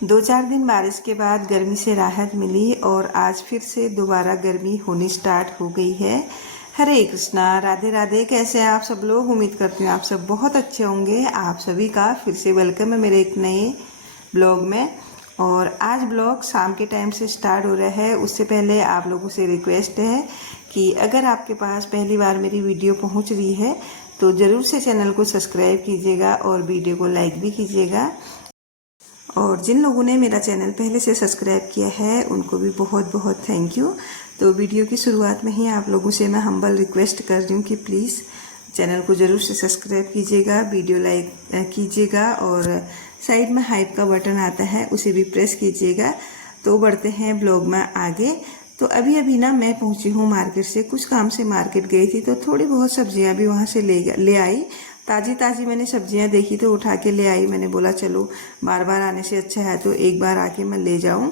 दो चार दिन बारिश के बाद गर्मी से राहत मिली और आज फिर से दोबारा गर्मी होनी स्टार्ट हो गई है। हरे कृष्णा, राधे राधे। कैसे हैं आप सब लोग? उम्मीद करती हूँ आप सब बहुत अच्छे होंगे। आप सभी का फिर से वेलकम है मेरे एक नए ब्लॉग में। और आज ब्लॉग शाम के टाइम से स्टार्ट हो रहा है। उससे पहले आप लोगों से रिक्वेस्ट है कि अगर आपके पास पहली बार मेरी वीडियो पहुँच रही है तो ज़रूर से चैनल को सब्सक्राइब कीजिएगा और वीडियो को लाइक भी कीजिएगा। और जिन लोगों ने मेरा चैनल पहले से सब्सक्राइब किया है उनको भी बहुत बहुत थैंक यू। तो वीडियो की शुरुआत में ही आप लोगों से मैं हम्बल रिक्वेस्ट कर रही हूँ कि प्लीज़ चैनल को ज़रूर से सब्सक्राइब कीजिएगा, वीडियो लाइक कीजिएगा और साइड में हाइप का बटन आता है उसे भी प्रेस कीजिएगा। तो बढ़ते हैं ब्लॉग में आगे। तो अभी ना मैं पहुँची हूँ मार्केट से, कुछ काम से मार्केट गई थी तो थोड़ी बहुत सब्जियाँ भी वहाँ से ले आई। ताज़ी मैंने सब्जियां देखी तो उठा के ले आई। मैंने बोला चलो बार बार आने से अच्छा है तो एक बार आके मैं ले जाऊं।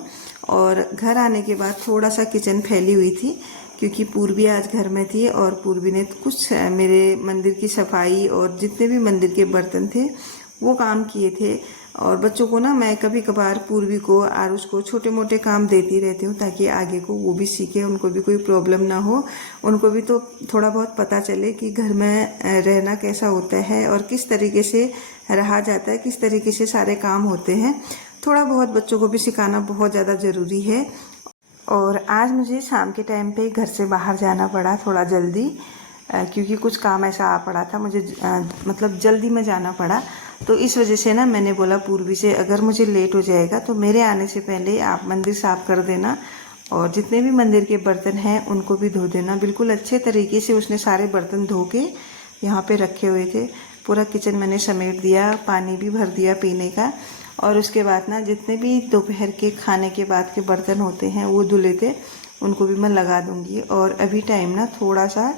और घर आने के बाद थोड़ा सा किचन फैली हुई थी क्योंकि पूर्वी आज घर में थी और पूर्वी ने कुछ मेरे मंदिर की सफाई और जितने भी मंदिर के बर्तन थे वो काम किए थे। और बच्चों को ना मैं कभी कभार पूर्वी को और उसको छोटे मोटे काम देती रहती हूँ ताकि आगे को वो भी सीखे, उनको भी कोई प्रॉब्लम ना हो, उनको भी तो थोड़ा बहुत पता चले कि घर में रहना कैसा होता है और किस तरीके से रहा जाता है, किस तरीके से सारे काम होते हैं। थोड़ा बहुत बच्चों को भी सिखाना बहुत ज़्यादा ज़रूरी है। और आज मुझे शाम के टाइम पे घर से बाहर जाना पड़ा थोड़ा जल्दी, क्योंकि कुछ काम ऐसा आ पड़ा था मुझे, मतलब जल्दी में जाना पड़ा। तो इस वजह से ना मैंने बोला पूर्वी से अगर मुझे लेट हो जाएगा तो मेरे आने से पहले आप मंदिर साफ़ कर देना और जितने भी मंदिर के बर्तन हैं उनको भी धो देना। बिल्कुल अच्छे तरीके से उसने सारे बर्तन धो के यहाँ पे रखे हुए थे। पूरा किचन मैंने समेट दिया, पानी भी भर दिया पीने का। और उसके बाद ना जितने भी दोपहर के खाने के बाद के बर्तन होते हैं वो धुले थे उनको भी मैं लगा दूँगी। और अभी टाइम ना थोड़ा सा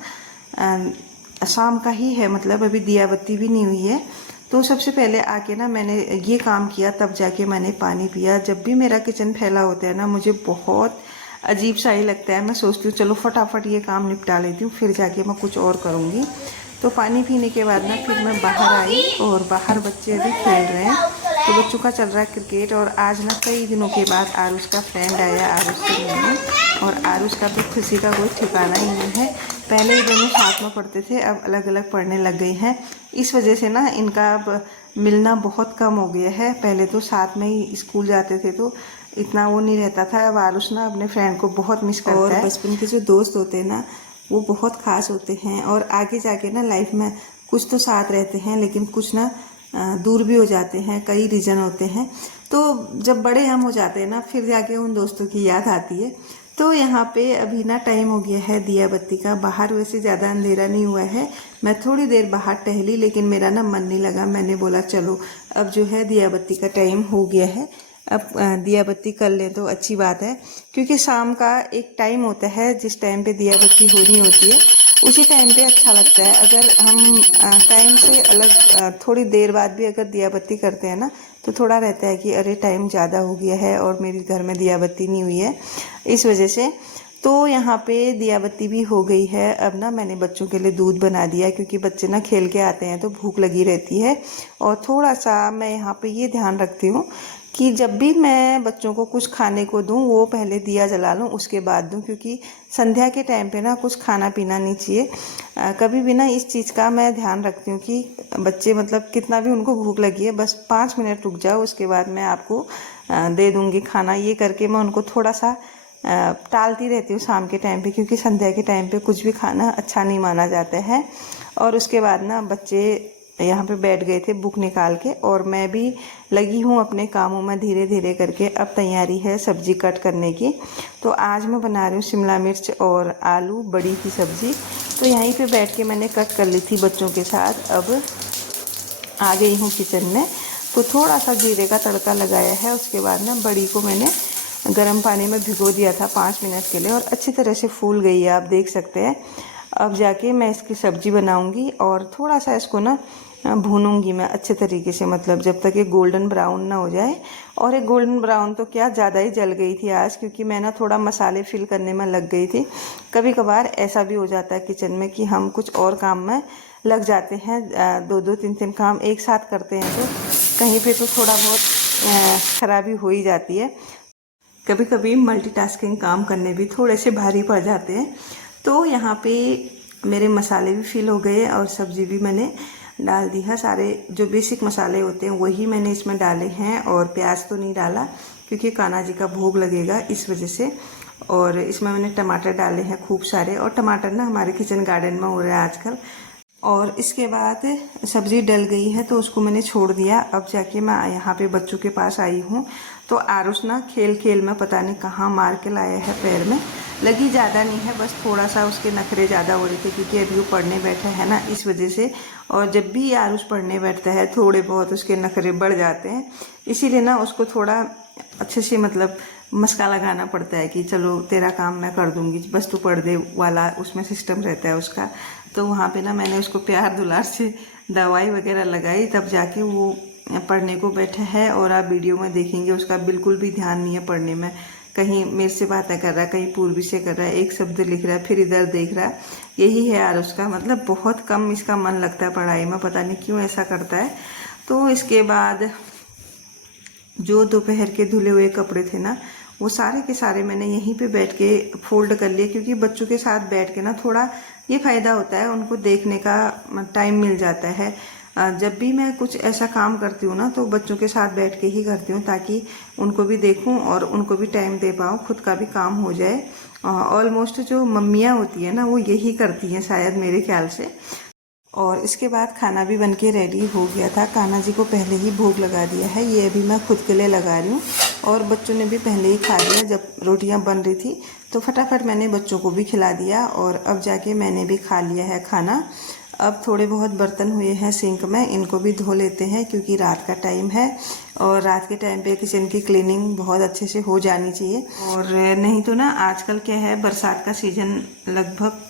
शाम का ही है, मतलब अभी दिया बत्ती भी नहीं हुई है। तो सबसे पहले आके ना मैंने ये काम किया, तब जाके मैंने पानी पिया। जब भी मेरा किचन फैला होता है ना मुझे बहुत अजीब सा ही लगता है। मैं सोचती हूँ चलो फटाफट ये काम निपटा लेती हूँ फिर जाके मैं कुछ और करूँगी। तो पानी पीने के बाद ना फिर मैं बाहर आई और बाहर बच्चे अभी खेल रहे हैं। तो बच्चों का चल रहा है क्रिकेट। और आज ना कई दिनों के बाद आरुष का फ्रेंड आया, आरुष से मिलने। और आरुष का तो खुशी का कोई ठिकाना ही नहीं है। पहले ही दोनों साथ में पढ़ते थे, अब अलग अलग पढ़ने लग गए हैं। इस वजह से ना इनका अब मिलना बहुत कम हो गया है। पहले तो साथ में ही स्कूल जाते थे तो इतना वो नहीं रहता था। अब आरुष ना अपने फ्रेंड को बहुत मिस करता है। बचपन के जो दोस्त होते हैं ना वो बहुत ख़ास होते हैं और आगे जाके ना लाइफ में कुछ तो साथ रहते हैं लेकिन कुछ ना दूर भी हो जाते हैं, कई रीज़न होते हैं। तो जब बड़े हम हो जाते हैं ना फिर जाके उन दोस्तों की याद आती है। तो यहाँ पे अभी ना टाइम हो गया है दिया बत्ती का। बाहर वैसे ज़्यादा अंधेरा नहीं हुआ है। मैं थोड़ी देर बाहर टहली लेकिन मेरा ना मन नहीं लगा। मैंने बोला चलो अब जो है दिया बत्ती का टाइम हो गया है, अब दिया बत्ती कर लें तो अच्छी बात है। क्योंकि शाम का एक टाइम होता है जिस टाइम पे दिया बत्ती होनी होती है उसी टाइम पे अच्छा लगता है। अगर हम टाइम से अलग थोड़ी देर बाद भी अगर दिया बत्ती करते हैं ना तो थोड़ा रहता है कि अरे टाइम ज़्यादा हो गया है और मेरे घर में दिया बत्ती नहीं हुई है, इस वजह से। तो यहाँ पे दिया बत्ती भी हो गई है। अब ना मैंने बच्चों के लिए दूध बना दिया क्योंकि बच्चे ना खेल के आते हैं तो भूख लगी रहती है। और थोड़ा सा मैं यहाँ पे ये ध्यान रखती हूँ कि जब भी मैं बच्चों को कुछ खाने को दूं वो पहले दिया जला लूं उसके बाद दूं, क्योंकि संध्या के टाइम पे ना कुछ खाना पीना नहीं चाहिए। कभी भी ना इस चीज़ का मैं ध्यान रखती हूँ कि बच्चे मतलब कितना भी उनको भूख लगी है बस 5 मिनट रुक जाओ उसके बाद मैं आपको दे दूँगी खाना। ये करके मैं उनको थोड़ा सा टालती रहती हूँ शाम के टाइम पे, क्योंकि संध्या के टाइम पे कुछ भी खाना अच्छा नहीं माना जाता है। और उसके बाद ना बच्चे यहाँ पे बैठ गए थे बुक निकाल के और मैं भी लगी हूँ अपने कामों में धीरे धीरे करके। अब तैयारी है सब्जी कट करने की। तो आज मैं बना रही हूँ शिमला मिर्च और आलू बड़ी की सब्ज़ी। तो यहीं पे बैठ के मैंने कट कर ली थी बच्चों के साथ। अब आ गई हूँ किचन में। तो थोड़ा सा जीरे का तड़का लगाया है। उसके बाद ना बड़ी को मैंने गर्म पानी में भिगो दिया था 5 मिनट के लिए और अच्छी तरह से फूल गई है, आप देख सकते हैं। अब जाके मैं इसकी सब्ज़ी बनाऊंगी और थोड़ा सा इसको ना भूनूंगी मैं अच्छे तरीके से, मतलब जब तक ये गोल्डन ब्राउन ना हो जाए। और एक गोल्डन ब्राउन तो क्या ज़्यादा ही जल गई थी आज, क्योंकि मैं ना थोड़ा मसाले फिल करने में लग गई थी। कभी कभार ऐसा भी हो जाता है किचन में कि हम कुछ और काम में लग जाते हैं, 2-2 3-3 काम एक साथ करते हैं तो कहीं पे तो थोड़ा बहुत खराबी हो ही जाती है। कभी कभी मल्टीटास्किंग काम करने भी थोड़े से भारी पड़ जाते हैं। तो यहाँ पे मेरे मसाले भी फिल हो गए और सब्ज़ी भी मैंने डाल दी है। सारे जो बेसिक मसाले होते हैं वही मैंने इसमें डाले हैं, और प्याज तो नहीं डाला क्योंकि कान्हा जी का भोग लगेगा इस वजह से। और इसमें मैंने टमाटर डाले हैं खूब सारे, और टमाटर ना हमारे किचन गार्डन में हो रहा है आजकल। और इसके बाद सब्ज़ी डल गई है तो उसको मैंने छोड़ दिया। अब जाके मैं यहाँ पे बच्चों के पास आई हूँ। तो आरुष ना खेल खेल में पता नहीं कहाँ मार के लाया है पैर में। लगी ज़्यादा नहीं है, बस थोड़ा सा उसके नखरे ज़्यादा हो रहे थे क्योंकि अभी वो पढ़ने बैठा है ना, इस वजह से। और जब भी आरुष पढ़ने बैठता है थोड़े बहुत उसके नखरे बढ़ जाते हैं, इसीलिए ना उसको थोड़ा अच्छे से मतलब मस्का लगाना पड़ता है कि चलो तेरा काम मैं कर दूंगी, बस तू पढ़ दे वाला उसमें सिस्टम रहता है उसका। तो वहाँ पे ना मैंने उसको प्यार दुलार से दवाई वगैरह लगाई, तब जाके वो पढ़ने को बैठा है। और आप वीडियो में देखेंगे उसका बिल्कुल भी ध्यान नहीं है पढ़ने में। कहीं मेरे से बातें कर रहा है, कहीं पूर्वी से कर रहा है, एक शब्द लिख रहा है फिर इधर देख रहा है। यही है यार उसका, मतलब बहुत कम इसका मन लगता है पढ़ाई में, पता नहीं क्यों ऐसा करता है। तो इसके बाद जो दोपहर के धुले हुए कपड़े थे ना, वो सारे के सारे मैंने यहीं पे बैठ के फोल्ड कर लिए, क्योंकि बच्चों के साथ बैठ के ना थोड़ा ये फ़ायदा होता है, उनको देखने का टाइम मिल जाता है। जब भी मैं कुछ ऐसा काम करती हूँ ना तो बच्चों के साथ बैठ के ही करती हूँ, ताकि उनको भी देखूँ और उनको भी टाइम दे पाऊँ, खुद का भी काम हो जाए। ऑलमोस्ट जो मम्मियाँ होती है ना वो यही करती हैं शायद, मेरे ख्याल से। और इसके बाद खाना भी बनके रेडी हो गया था। कान्हा जी को पहले ही भोग लगा दिया है, ये अभी मैं खुद के लिए लगा रही हूँ। और बच्चों ने भी पहले ही खा लिया, जब रोटियां बन रही थी तो फटाफट मैंने बच्चों को भी खिला दिया, और अब जाके मैंने भी खा लिया है खाना। अब थोड़े बहुत बर्तन हुए हैं सिंक में, इनको भी धो लेते हैं क्योंकि रात का टाइम है, और रात के टाइम पे किचन की क्लीनिंग बहुत अच्छे से हो जानी चाहिए। और नहीं तो ना आजकल क्या है, बरसात का सीज़न लगभग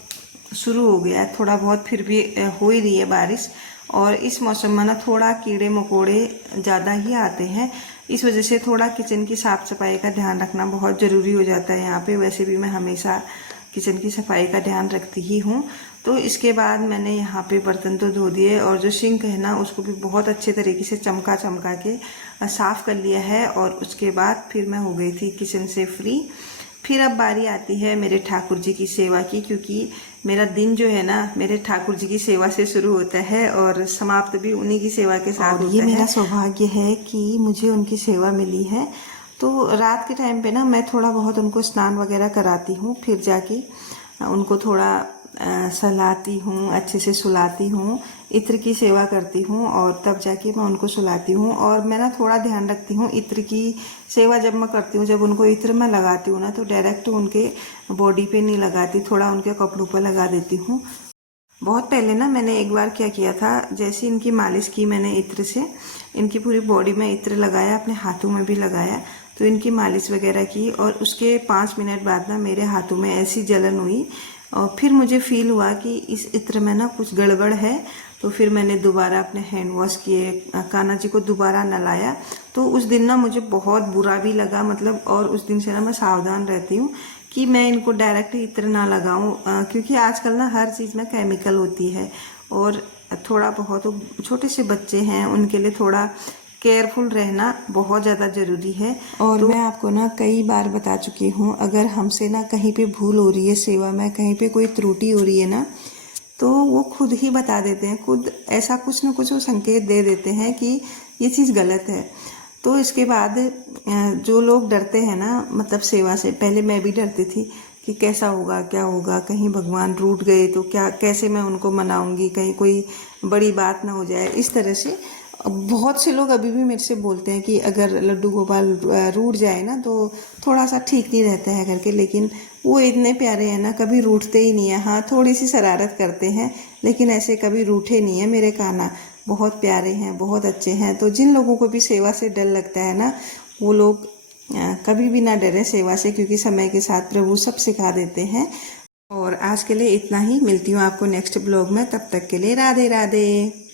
शुरू हो गया है, थोड़ा बहुत फिर भी हो ही रही है बारिश। और इस मौसम में ना थोड़ा कीड़े मकोड़े ज़्यादा ही आते हैं, इस वजह से थोड़ा किचन की साफ़ सफाई का ध्यान रखना बहुत ज़रूरी हो जाता है यहाँ पे। वैसे भी मैं हमेशा किचन की सफाई का ध्यान रखती ही हूँ। तो इसके बाद मैंने यहाँ पे बर्तन तो धो दिए, और जो सिंक है ना उसको भी बहुत अच्छे तरीके से चमका के साफ़ कर लिया है। और उसके बाद फिर मैं हो गई थी किचन से फ्री। फिर अब बारी आती है मेरे ठाकुर जी की सेवा की, क्योंकि मेरा दिन जो है ना मेरे ठाकुर जी की सेवा से शुरू होता है और समाप्त भी उन्हीं की सेवा के साथ होता है। ये मेरा सौभाग्य है कि मुझे उनकी सेवा मिली है। तो रात के टाइम पे ना मैं थोड़ा बहुत उनको स्नान वगैरह कराती हूँ, फिर जाके उनको थोड़ा सहलाती हूँ, अच्छे से सुलाती हूँ, इत्र की सेवा करती हूँ, और तब जाके मैं उनको सुलाती हूँ। और मैं ना थोड़ा ध्यान रखती हूँ इत्र की सेवा जब मैं करती हूँ, जब उनको इत्र मैं लगाती हूँ ना तो डायरेक्ट उनके बॉडी पे नहीं लगाती, थोड़ा उनके कपड़ों पर लगा देती हूँ। बहुत पहले ना मैंने एक बार क्या किया था, जैसे इनकी मालिश की मैंने इत्र से, इनकी पूरी बॉडी में इत्र लगाया, अपने हाथों में भी लगाया, तो इनकी मालिश वगैरह की। और उसके 5 मिनट बाद ना मेरे हाथों में ऐसी जलन हुई, और फिर मुझे फील हुआ कि इस इत्र में ना कुछ गड़बड़ है। तो फिर मैंने दोबारा अपने हैंड वॉश किए, कान्हा जी को दोबारा नहलाया। तो उस दिन ना मुझे बहुत बुरा भी लगा, मतलब, और उस दिन से ना मैं सावधान रहती हूँ कि मैं इनको डायरेक्ट इत्र ना लगाऊं, क्योंकि आजकल ना हर चीज़ में केमिकल होती है, और थोड़ा बहुत छोटे से बच्चे हैं उनके लिए थोड़ा केयरफुल रहना बहुत ज़्यादा ज़रूरी है। और तो मैं आपको ना कई बार बता चुकी हूँ, अगर हमसे ना कहीं पे भूल हो रही है सेवा में, कहीं पे कोई त्रुटि हो रही है ना, तो वो खुद ही बता देते हैं, खुद ऐसा कुछ ना कुछ वो संकेत दे देते हैं कि ये चीज़ गलत है। तो इसके बाद जो लोग डरते हैं ना, मतलब सेवा से पहले मैं भी डरती थी कि कैसा होगा, क्या होगा, कहीं भगवान रूठ गए तो क्या, कैसे मैं उनको मनाऊंगी, कहीं कोई बड़ी बात ना हो जाए, इस तरह से। बहुत से लोग अभी भी मेरे से बोलते हैं कि अगर लड्डू गोपाल रूठ जाए ना तो थोड़ा सा ठीक नहीं रहता है करके, लेकिन वो इतने प्यारे हैं ना, कभी रूठते ही नहीं है। हाँ, थोड़ी सी शरारत करते हैं, लेकिन ऐसे कभी रूठे नहीं है मेरे कान्हा, बहुत प्यारे हैं, बहुत अच्छे हैं। तो जिन लोगों को भी सेवा से डर लगता है ना, वो लोग कभी भी ना डरे सेवा से, क्योंकि समय के साथ प्रभु सब सिखा देते हैं। और आज के लिए इतना ही, मिलती हूँ आपको नेक्स्ट ब्लॉग में, तब तक के लिए राधे राधे।